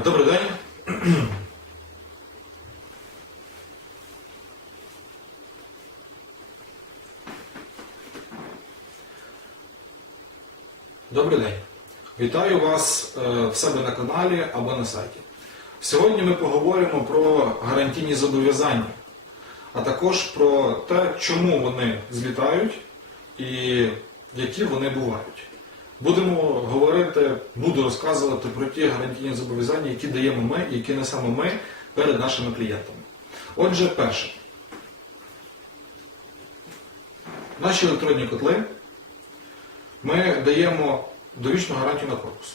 Добрий день. Добрий день. Вітаю вас е, в себе на каналі або на сайті. Сьогодні ми поговоримо про гарантійні зобов'язання, а також про те, чому вони злітають і які вони бувають. Будемо говорити, буду розказувати про ті гарантійні зобов'язання, які даємо ми і які несемо ми перед нашими клієнтами. Отже, перше. Наші електронні котли ми даємо довічну гарантію на корпус.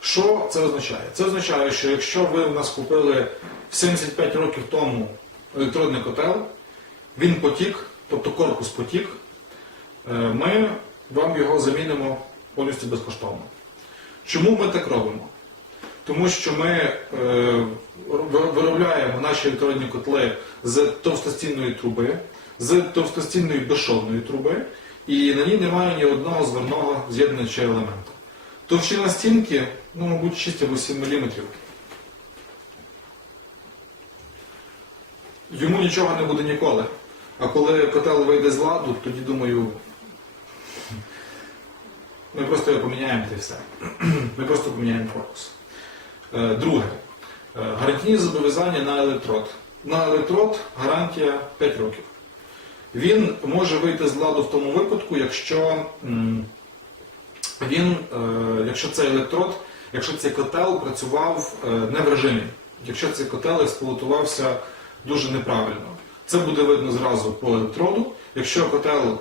Що це означає? Це означає, що якщо ви в нас купили 75 років тому електронний котел, він потік, тобто корпус потік, е, ми вам його замінимо повністю безкоштовно. Чому ми так робимо? Тому що ми е, виробляємо наші електронні котли з товстостінної труби, з товстостінної безшовної труби, і на ній немає ні одного зверного з'єднуючого елемента. Товщина стінки, ну, мабуть, 6 або 7 мм. Йому нічого не буде ніколи. А коли котел вийде з ладу, тоді думаю, ми просто його поміняємо й все. Ми просто поміняємо корпус. Е, Друге. Е, Гарантійні зобов'язання на електрод. На електрод гарантія 5 років. Він може вийти з ладу в тому випадку, якщо він, е, якщо цей електрод, якщо цей котел працював не в режимі, якщо цей котел експлуатувався дуже неправильно. Це буде видно зразу по електроду. Якщо котел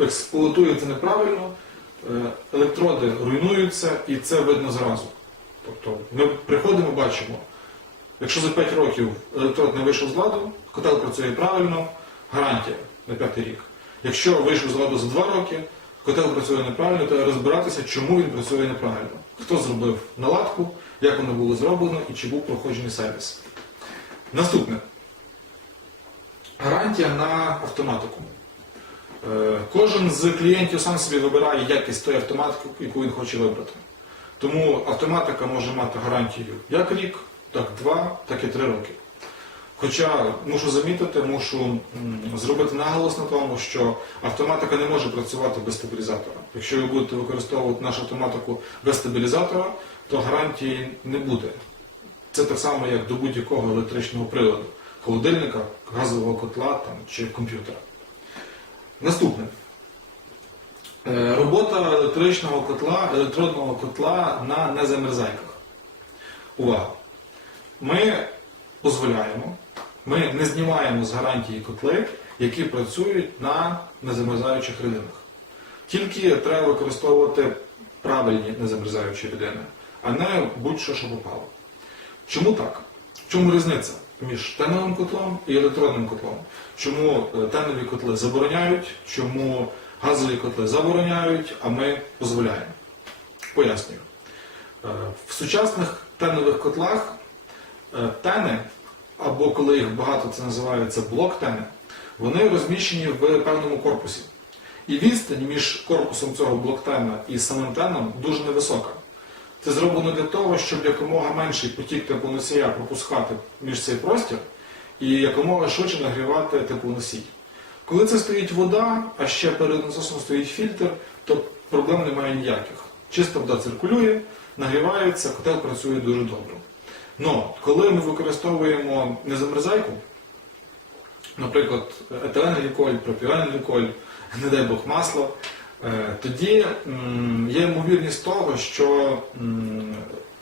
експлуатується неправильно, електроди руйнуються і це видно зразу. Тобто ми приходимо, бачимо, якщо за 5 років електрод не вийшов з ладу, котел працює правильно, гарантія на 5 рік. Якщо вийшов з ладу за 2 роки, котел працює неправильно, треба розбиратися, чому він працює неправильно. Хто зробив наладку, як воно було зроблено і чи був проходжений сервіс. Наступне. Гарантія на автоматику. Е, Кожен з клієнтів сам собі вибирає якість тої автоматики, яку він хоче вибрати. Тому автоматика може мати гарантію як рік, так два, так і три роки. Хоча мушу замітити, мушу зробити наголос на тому, що автоматика не може працювати без стабілізатора. Якщо ви будете використовувати нашу автоматику без стабілізатора, то гарантії не буде. Це так само, як до будь-якого електричного приладу холодильника, газового котла там, чи комп'ютера. Наступне. Е, Робота електричного котла, електродного котла на незамерзайках. Увага! Ми дозволяємо, ми не знімаємо з гарантії котли, які працюють на незамерзаючих рідинах. Тільки треба використовувати правильні незамерзаючі рідини, а не будь-що, що попало. Чому так? В чому різниця між теновим котлом і електродним котлом? Чому е, тенові котли забороняють, чому газові котли забороняють, а ми дозволяємо? Пояснюю. Е, В сучасних тенових котлах е, тени, або коли їх багато, це називається блок-тени, вони розміщені в певному корпусі. І відстань між корпусом цього блоктена і самим теном дуже невисока. Це зроблено для того, щоб якомога менший потік теплоносія пропускати між цей простір і якомога швидше нагрівати теплоносій. Коли це стоїть вода, а ще перед насосом стоїть фільтр, то проблем немає ніяких. Чиста вода циркулює, нагрівається, котел працює дуже добре. Но коли ми використовуємо незамерзайку, наприклад, етиленгліколь, пропіленгліколь, не дай Бог масло, тоді є ймовірність того, що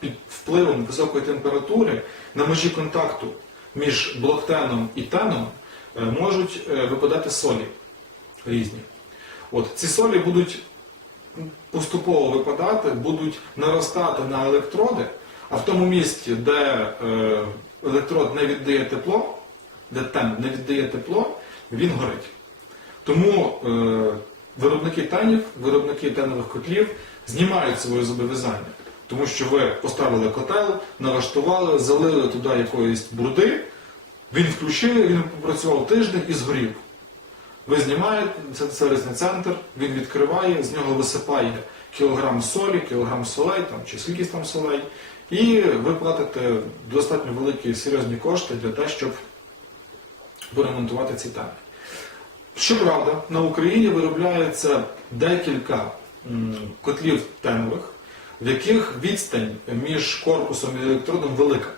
під впливом високої температури на межі контакту між блоктеном і теном е, можуть е, випадати солі різні. От, ці солі будуть поступово випадати, будуть наростати на електроди, а в тому місці, де е, електрод не віддає тепло, де тен не віддає тепло, він горить. Тому е, виробники тенів, виробники тенових котлів знімають своє зобов'язання. Тому що ви поставили котел, налаштували, залили туди якоїсь бруди, він включив, він попрацював тиждень і згорів. Ви знімаєте це сервісний центр, він відкриває, з нього висипає кілограм солі, кілограм солей там, чи скільки там солей, і ви платите достатньо великі серйозні кошти для того, щоб поремонтувати ці теми. Щоправда, на Україні виробляється декілька котлів тенових, в яких відстань між корпусом і електродом велика.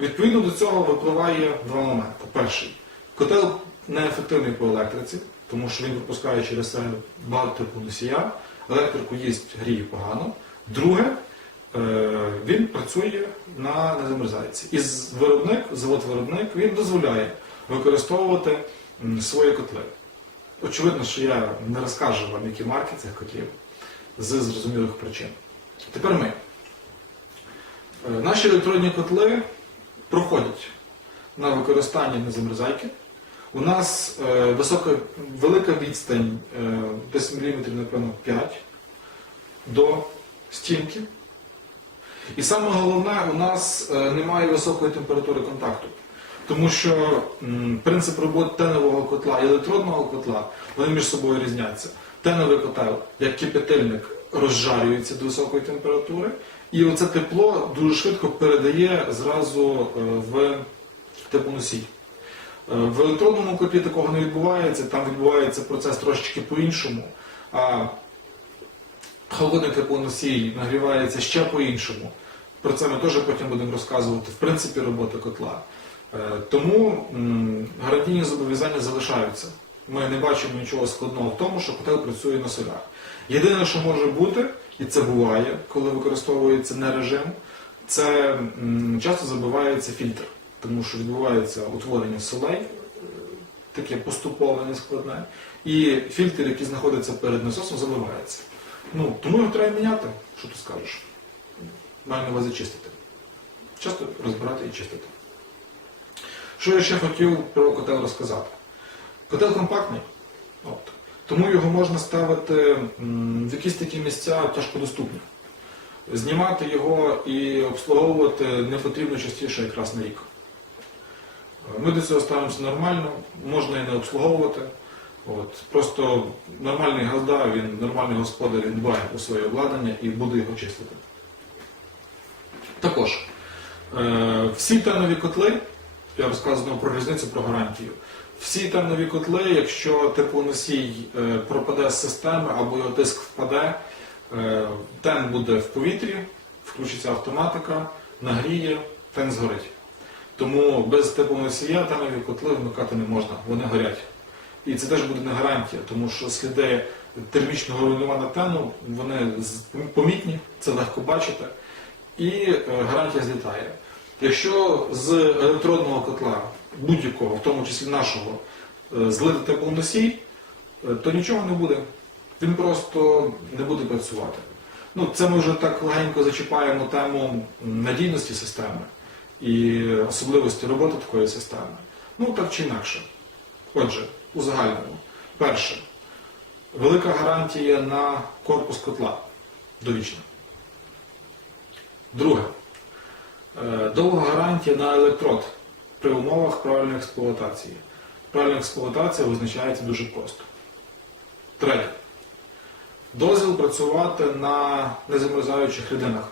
Відповідно до цього випливає два моменти. Перший котел неефективний по електриці, тому що він пропускає через себе багато типу носія, електрику їсть гріє погано. Друге, е, він працює на незамерзайці. І виробник, завод-виробник, він дозволяє використовувати свої котли. Очевидно, що я не розкажу вам, які марки цих котлів з зрозумілих причин. Тепер ми. Е, Наші електронні котли проходять на використання незамерзайки. У нас е, висока, велика відстань, е, десь міліметрів, напевно, 5 до стінки. І саме головне, у нас немає високої температури контакту. Тому що принцип роботи тенового котла і електродного котла вони між собою різняться. Теновий котел, як кипятильник, розжарюється до високої температури, і оце тепло дуже швидко передає зразу е, в теплоносій. Е, В електронному котлі такого не відбувається, там відбувається процес трошечки по-іншому. А холодний теплоносій нагрівається ще по-іншому. Про це ми теж потім будемо розказувати в принципі роботи котла. Е, Тому гарантійні зобов'язання залишаються. Ми не бачимо нічого складного в тому, що котел працює на солях. Єдине, що може бути, і це буває, коли використовується не режим, це часто забивається фільтр, тому що відбувається утворення солей, е, таке поступове, нескладне, і фільтр, який знаходиться перед насосом, забивається. Ну, тому його треба міняти, що ти скажеш. Маю на увазі чистити. Часто розбирати і чистити. Що я ще хотів про котел розказати? Котел компактний, от, тому його можна ставити в якісь такі місця тяжкодоступні. Знімати його і обслуговувати не потрібно частіше якраз на рік. Ми до цього ставимося нормально, можна і не обслуговувати. От. Просто нормальний газда, він нормальний господар, він дбає про своє обладнання і буде його чистити. Також е, всі тенові котли, я розказував про різницю про гарантію. Всі тенові котли, якщо теплоносій е, пропаде з системи або його тиск впаде, е, тен буде в повітрі, включиться автоматика, нагріє, тен згорить. Тому без теплоносія тенові котли вмикати не можна, вони горять. І це теж буде не гарантія, тому що сліди термічного руйнування тену вони помітні, це легко бачити, і е, гарантія злітає. Якщо з електронного котла будь-якого, в тому числі нашого, е, злити теплоносій, е, то нічого не буде. Він просто не буде працювати. Ну, це ми вже так легенько зачіпаємо тему надійності системи і особливості роботи такої системи. Ну, так чи інакше. Отже, у загальному. Перше. Велика гарантія на корпус котла. Довічна. Друге. Е, Довга гарантія на електрод при умовах правильної експлуатації. Правильна експлуатація визначається дуже просто. Третє. Дозвіл працювати на незамерзаючих рідинах.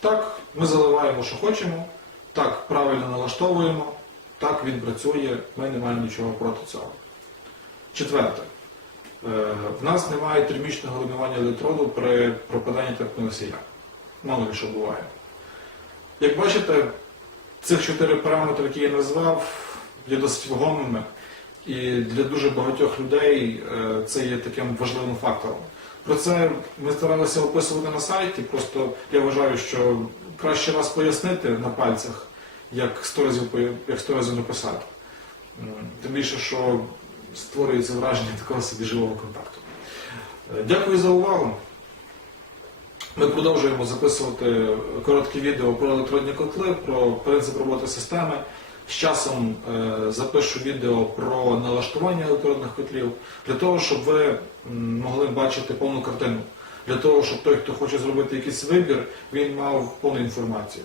Так, ми заливаємо, що хочемо, так, правильно налаштовуємо, так він працює, ми не маємо нічого проти цього. Четверте. Е, В нас немає термічного руйнування електроду при пропаданні теплоносія. Мало що буває. Як бачите, цих чотири параметри, які я назвав, є досить вагомими. І для дуже багатьох людей е, це є таким важливим фактором. Про це ми старалися описувати на сайті, просто я вважаю, що краще раз пояснити на пальцях, як сто разів, як сто разів написати. Тим більше, що створюється враження такого собі живого контакту. Е, Дякую за увагу. Ми продовжуємо записувати короткі відео про електронні котли, про принцип роботи системи. З часом е, запишу відео про налаштування електронних котлів, для того, щоб ви могли бачити повну картину. Для того, щоб той, хто хоче зробити якийсь вибір, він мав повну інформацію.